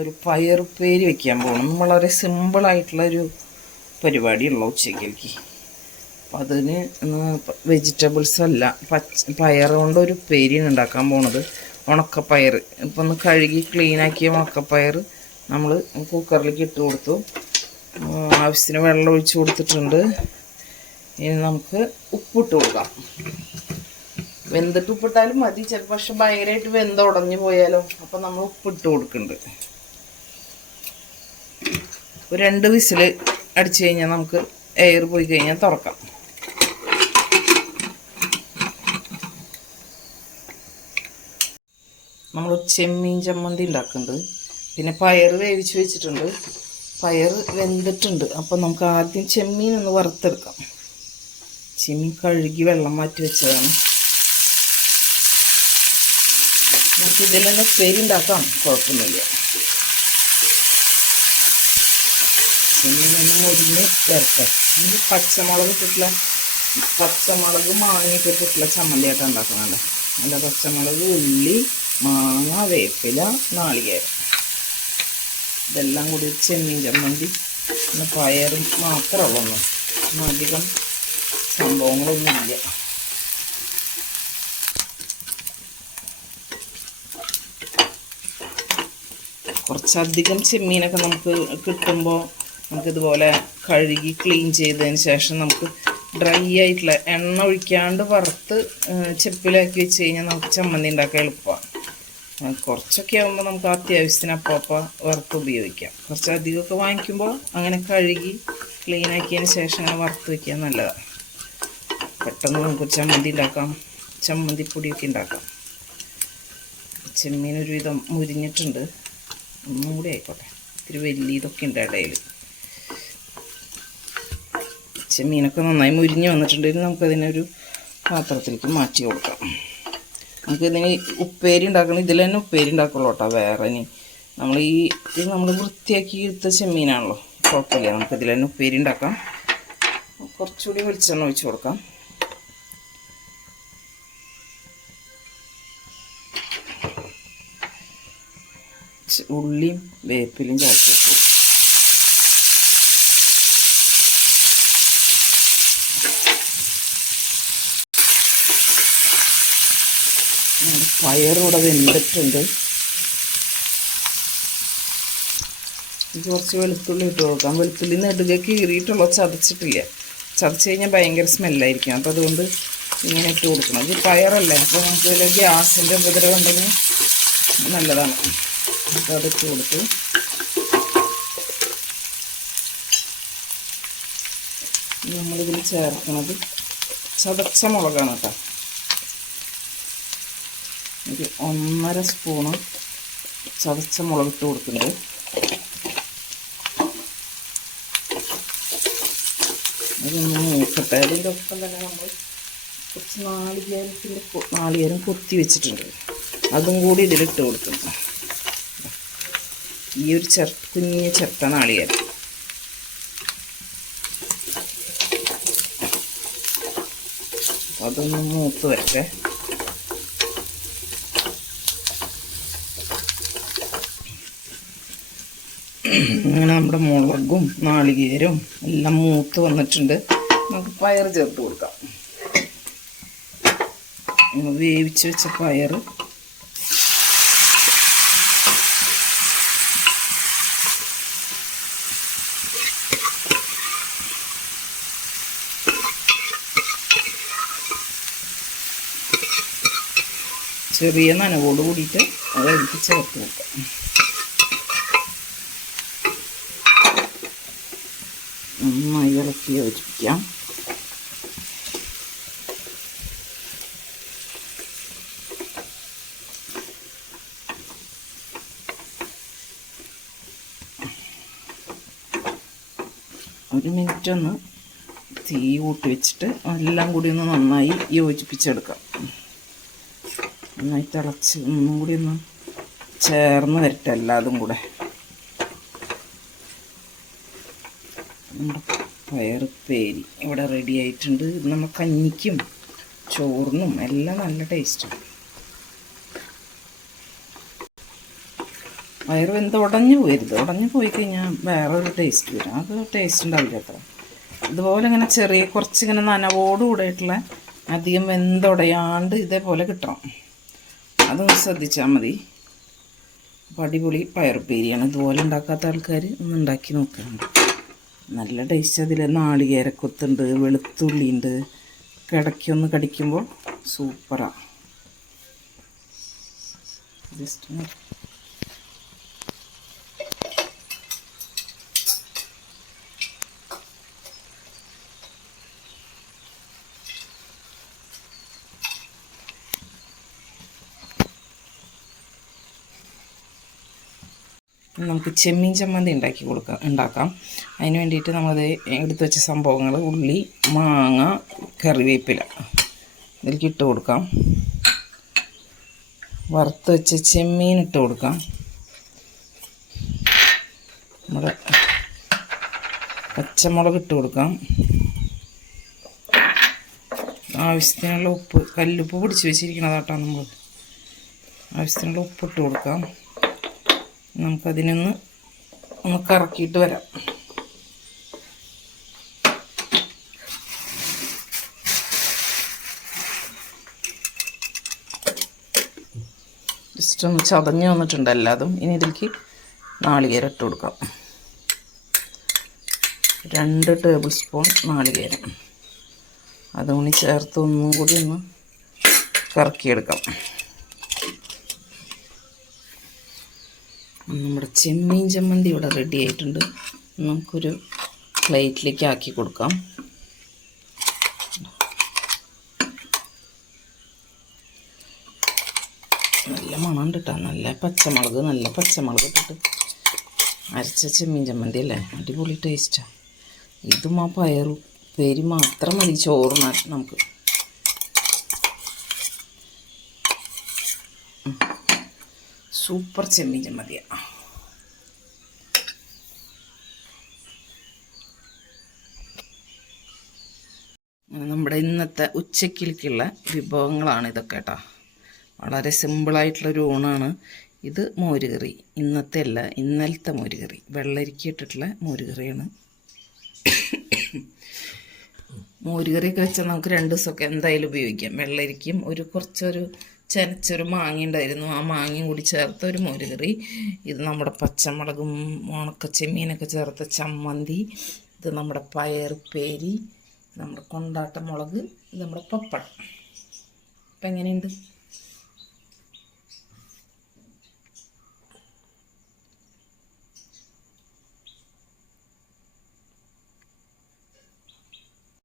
ഒരു പയറുപ്പേരി വെക്കാൻ പോകണം വളരെ സിമ്പിളായിട്ടുള്ളൊരു പരിപാടിയുള്ള ഉച്ചയ്ക്കേക്ക്. അപ്പം അതിന് വെജിറ്റബിൾസ് അല്ല പച്ച പയർ കൊണ്ടൊരു ഉപ്പേരിയാണ് ഉണ്ടാക്കാൻ പോണത്. ഉണക്കപ്പയർ ഇപ്പം ഒന്ന് കഴുകി ക്ലീനാക്കിയ ഉണക്കപ്പയർ നമ്മൾ കുക്കറിലേക്ക് ഇട്ട് കൊടുത്തു. ആവശ്യത്തിന് വെള്ളം ഒഴിച്ച് കൊടുത്തിട്ടുണ്ട്. ഇനി നമുക്ക് ഉപ്പിട്ട് കൊടുക്കാം. വെന്തിട്ട് ഉപ്പിട്ടാലും മതി. ചിലപ്പോൾ പക്ഷെ ഭയങ്കരമായിട്ട് വെന്ത ഉടഞ്ഞു പോയാലോ. അപ്പം നമ്മൾ ഉപ്പിട്ട് കൊടുക്കുന്നുണ്ട്. ഒരു രണ്ട് വിസിൽ അടിച്ചു കഴിഞ്ഞാൽ നമുക്ക് എയർ പോയി കഴിഞ്ഞാൽ തുറക്കാം. നമ്മൾ ചെമ്മീൻ ചമ്മന്തി ഉണ്ടാക്കുന്നുണ്ട്. പിന്നെ പയർ വേവിച്ച് വെച്ചിട്ടുണ്ട്. പയർ വെന്തിട്ടുണ്ട്. അപ്പം നമുക്ക് ആദ്യം ചെമ്മീൻ ഒന്ന് വറുത്തെടുക്കാം. ചെമ്മീൻ കഴുകി വെള്ളം മാറ്റി വെച്ചതാണ്. നമുക്ക് ഇതിൽ തന്നെ ഉപ്പേരി ഉണ്ടാക്കാം. കുഴപ്പമൊന്നുമില്ല ചെമ്മീൻ ഒന്ന് മുരിഞ്ഞ് വരട്ടെ. ഇനി പച്ചമുളക് ഇട്ടിട്ടുള്ള പച്ചമുളക് മാങ്ങയൊക്കെ ഇട്ടിട്ടുള്ള ചമ്മന്തിയായിട്ട് ഉണ്ടാക്കുന്നുണ്ട് നല്ല പച്ചമുളക് ഉള്ളി മാങ്ങ വേപ്പില നാളികേരം. ഇതെല്ലാം കൂടി ചെമ്മീൻ ചമ്മന്തി പിന്നെ പയറും മാത്രമേ ഉള്ളൂ അധികം സംഭവങ്ങളൊന്നുമില്ല കുറച്ചധികം ചെമ്മീനൊക്കെ നമുക്ക് കിട്ടുമ്പോൾ നമുക്കിതുപോലെ കഴുകി ക്ലീൻ ചെയ്തതിന് ശേഷം നമുക്ക് ഡ്രൈ ആയിട്ടുള്ള എണ്ണ ഒഴിക്കാണ്ട് വറുത്ത് ചെപ്പിലാക്കി വെച്ച് കഴിഞ്ഞാൽ നമുക്ക് ചമ്മന്തി ഉണ്ടാക്കാൻ എളുപ്പമാണ്. കുറച്ചൊക്കെ ആകുമ്പോൾ നമുക്ക് അത്യാവശ്യത്തിന് അപ്പം വറുത്ത് ഉപയോഗിക്കാം. കുറച്ച് അധികമൊക്കെ വാങ്ങിക്കുമ്പോൾ അങ്ങനെ കഴുകി ക്ലീൻ ആക്കിയതിന് ശേഷം അങ്ങനെ വറുത്ത് വയ്ക്കാൻ നല്ലതാണ് പെട്ടെന്ന് നമുക്ക് ചമ്മന്തി ഉണ്ടാക്കാം ചമ്മന്തിപ്പൊടിയൊക്കെ ഉണ്ടാക്കാം. ചെമ്മീൻ ഒരുവിധം മുരിഞ്ഞിട്ടുണ്ട്. ഒന്നും കൂടി ആയിക്കോട്ടെ. ഇത്തിരി വലിയ ഇതൊക്കെ ഉണ്ട് ഇടയിൽ ചെമ്മീനൊക്കെ നന്നായി മുരിഞ്ഞ് വന്നിട്ടുണ്ടെങ്കിൽ നമുക്കതിനൊരു പാത്രത്തിലേക്ക് മാറ്റി കൊടുക്കാം. നമുക്കിതിന് ഉപ്പേരി ഉണ്ടാക്കണം. ഇതിൽ തന്നെ ഉപ്പേരി ഉണ്ടാക്കുള്ളൂ കേട്ടോ. വേറെ ഇനി നമ്മൾ ഈ ഇത് നമ്മൾ വൃത്തിയാക്കി എടുത്ത ചെമ്മീനാണല്ലോ. കുഴപ്പമില്ല. നമുക്ക് ഇതിൽ തന്നെ ഉപ്പേരി ഉണ്ടാക്കാം. കുറച്ചുകൂടി വെളിച്ചെണ്ണ ഒഴിച്ച് കൊടുക്കാം. ഉള്ളിയും വേപ്പിലും ചേർത്ത് വെച്ചു നമ്മുടെ പയറിവിടെ ഇത് കുറച്ച് വെളുത്തുള്ളി ഇട്ട് കൊടുക്കാം. വെളുത്തുള്ളി നെടുക കീറിയിട്ടുള്ള ചതച്ചിട്ടില്ല. ചതച്ച് കഴിഞ്ഞാൽ ഭയങ്കര സ്മെല്ലായിരിക്കും. അപ്പോൾ അതുകൊണ്ട് ഇങ്ങനെ ഇട്ട് കൊടുക്കണം. ഇത് പയറല്ലേ? അപ്പോൾ നമുക്ക് ഇതിൽ ഗ്യാസിന്റെ ഉപദ്രവം ഉണ്ടെങ്കിൽ നല്ലതാണ്. അപ്പോൾ അതിട്ട് കൊടുത്ത് നമ്മളിതിൽ ചേർക്കുന്നത് ചതച്ച മുളകാണ് കേട്ടോ. ഒന്നര സ്പൂണ് ചതച്ച മുളക് ഇട്ട് കൊടുക്കുന്നുണ്ട് അതൊന്ന് നോക്കട്ടെ അതിന്റെ ഒപ്പം തന്നെ നമ്മൾ കുറച്ച് നാളികേരത്തിന്റെ നാളികേരം കൊത്തി വെച്ചിട്ടുണ്ട്. അതും കൂടി ഇതിലിട്ട് കൊടുക്കുന്നു ഈ ഒരു ചെറ കുഞ്ഞിയ ചെറുത്ത നാളികേരം. അതൊന്ന് മൂത്ത് വരട്ടെ. അങ്ങനെ നമ്മുടെ മുളകും നാളികേരവും എല്ലാം മൂത്ത് വന്നിട്ടുണ്ട്. നമുക്ക് പയർ ചേർത്ത് കൊടുക്കാം. വേവിച്ച് വെച്ച പയർ ചെറിയ നനവോട് കൂടിയിട്ട് അതെടുത്ത് ചേർത്ത് കൊടുക്കാം. നന്നായി ഇളക്കി യോജിപ്പിക്കാം. ഒരു മിനിറ്റ് ഒന്ന് തീ കൂട്ടി വെച്ചിട്ട് എല്ലാം കൂടി ഒന്ന് നന്നായി യോജിപ്പിച്ചെടുക്കാം. നന്നായി തിളച്ച് ഒന്നും കൂടി ഒന്ന് ചേർന്ന് വരട്ടെ എല്ലാതും കൂടെ. നമ്മുടെ പയറുപ്പേരി ഇവിടെ റെഡി ആയിട്ടുണ്ട്. ഇത് നമ്മൾ കഞ്ഞിക്കും ചോറിനും എല്ലാം നല്ല ടേസ്റ്റാണ് വയറ് വെന്ത് ഉടഞ്ഞു പോയരുത് ഉടഞ്ഞു പോയി കഴിഞ്ഞാൽ വേറൊരു ടേസ്റ്റ് വരും. അത് ടേസ്റ്റ് ഉണ്ടാവില്ല അത്ര. ഇതുപോലെ ഇങ്ങനെ ചെറിയ കുറച്ചിങ്ങനെ നനവോട് കൂടിയിട്ടുള്ള അധികം വെന്തുടയാണ്ട് ഇതേപോലെ കിട്ടണം. അതൊന്ന് ശ്രദ്ധിച്ചാൽ മതി. അപ്പോൾ അടിപൊളി പയറുപ്പേരിയാണ്. ഇതുപോലെ ഉണ്ടാക്കാത്ത ആൾക്കാർ ഒന്ന് ഉണ്ടാക്കി നോക്കുന്നുണ്ട് നല്ല ടേസ്റ്റ് അതിൽ നാളികേരക്കൊത്തുണ്ട് വെളുത്തുള്ളിയുണ്ട്. കിടക്കൊന്ന് കടിക്കുമ്പോൾ സൂപ്പറാണ് ജസ്റ്റ് നമുക്ക് ചെമ്മീൻ ചമ്മന്തി ഉണ്ടാക്കി കൊടുക്കാം ഉണ്ടാക്കാം. അതിന് വേണ്ടിയിട്ട് നമ്മൾ എടുത്തു വെച്ച സംഭവങ്ങൾ ഉള്ളി മാങ്ങ കറിവേപ്പില. ഇതിലേക്ക് ഇട്ട് കൊടുക്കാം. വറുത്ത് വെച്ച ചെമ്മീൻ ഇട്ട് കൊടുക്കാം. നമ്മുടെ പച്ചമുളക് ഇട്ട് കൊടുക്കാം. ആവശ്യത്തിനുള്ള ഉപ്പ് കല്ലുപ്പ് പിടിച്ച് വെച്ചിരിക്കണതാട്ടോ നമ്മൾ ആവശ്യത്തിനുള്ള ഉപ്പ് ഇട്ട് കൊടുക്കാം. നമുക്കതിനൊന്ന് ഒന്ന് കറക്കിയിട്ട് വരാം. ജസ്റ്റ് ഒന്ന് ചതഞ്ഞ് വന്നിട്ടുണ്ട് എല്ലാതും. ഇനി ഇതിലേക്ക് നാളികേരം ഇട്ട് കൊടുക്കാം. രണ്ട് ടേബിൾ സ്പൂൺ നാളികേരം. അതും കൂടി ചേർത്ത് ഒന്നും കൂടി ഒന്ന് കറക്കിയെടുക്കാം. നമ്മുടെ ചെമ്മീൻ ചമ്മന്തി ഇവിടെ റെഡി ആയിട്ടുണ്ട്. നമുക്കൊരു പ്ലേറ്റിലേക്ക് ആക്കി കൊടുക്കാം. നല്ല മണം കിട്ടാം നല്ല പച്ചമുളക് നല്ല പച്ചമുളക് ഇട്ടിട്ട് അരച്ച ചെമ്മീൻ ചമ്മന്തി അല്ലേ? അടിപൊളി ടേസ്റ്റാണ് ഇതും ആ പയറും പേര് മാത്രം മതി. ചോറിനാ നമുക്ക്. സൂപ്പർ ചെമ്മീൻ ചമ്മന്തിയാണ് നമ്മുടെ ഇന്നത്തെ ഉച്ചക്കിലേക്കുള്ള വിഭവങ്ങളാണ് ഇതൊക്കെ കേട്ടോ. വളരെ സിമ്പിളായിട്ടുള്ളൊരു ഊണാണ്. ഇത് മോരുകറി. ഇന്നത്തെ അല്ല ഇന്നലത്തെ മോരുകറി. വെള്ളരിക്ക ഇട്ടിട്ടുള്ള മോരുകറിയാണ്. മോരുകറിയൊക്കെ വെച്ചാൽ നമുക്ക് രണ്ട് ദിവസമൊക്കെ എന്തായാലും ഉപയോഗിക്കാം. വെള്ളരിക്കും ഒരു കുറച്ചൊരു ചനച്ചൊരു മാങ്ങ ഉണ്ടായിരുന്നു ആ മാങ്ങയും കൂടി ചേർത്ത ഒരു മോരുകറി ഇത് നമ്മുടെ പച്ചമുളകും ഉണക്കച്ചെമ്മീനൊക്കെ ചേർത്ത ചമ്മന്തി. ഇത് നമ്മുടെ പയർ പേരി നമ്മുടെ കൊണ്ടാട്ട മുളക് ഇത് നമ്മുടെ പപ്പടം. അപ്പം എങ്ങനെയുണ്ട്?